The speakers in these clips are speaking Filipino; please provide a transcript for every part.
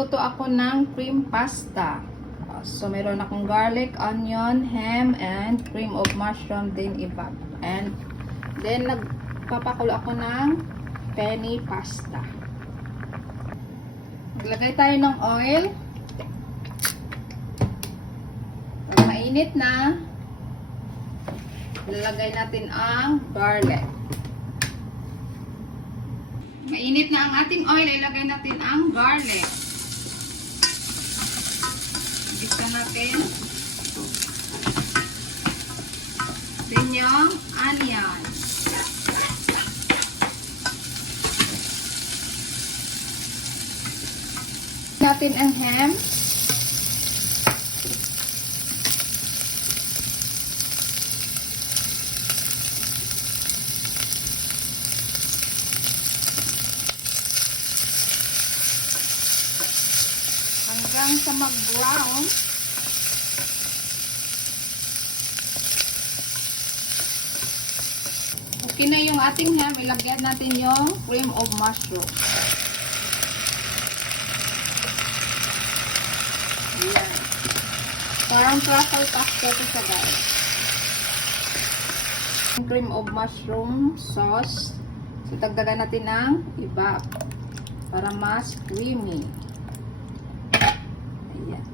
Magluto ako ng cream pasta. So, meron akong garlic, onion, ham, and cream of mushroom din ibag. And then, nagpapakulo ako ng penny pasta. Maglagay tayo ng oil. Pag mainit na, lalagay natin ang garlic. Mainit na ang ating oil, ilagay natin ang garlic. Igisa natin. Then yung onion. Natin ang ham. Hanggang sa mag-brown. Okay na yung ating ham, ilagyan natin yung cream of mushroom. Ayan. Parang truffle pasta ito sa guys. Cream of mushroom sauce. So, dagdagan natin ng iba para mas creamy. Ayan.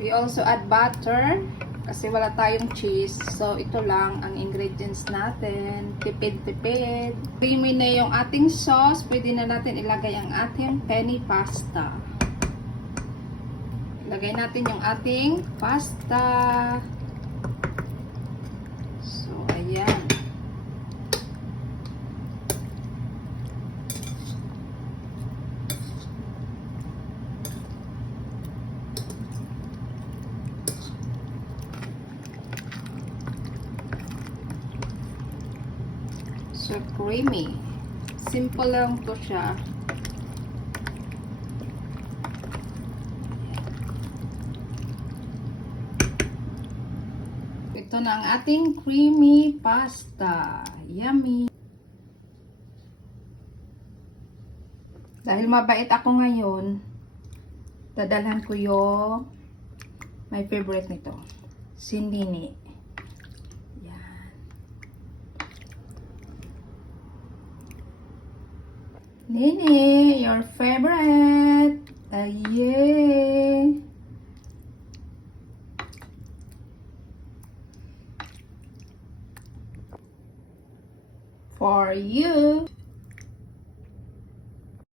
We also add butter. Kasi wala tayong cheese. So, ito lang ang ingredients natin. Tipid-tipid. Creamy na yung ating sauce. Pwede na natin ilagay ang ating penny pasta. Ilagay natin yung ating pasta. So, ayan. So creamy. Simple lang to siya. Ito na ang ating creamy pasta. Yummy! Dahil mabait ako ngayon, dadalhan ko yung my favorite nito. Si Nini. Nini, your favorite. Yay! For you.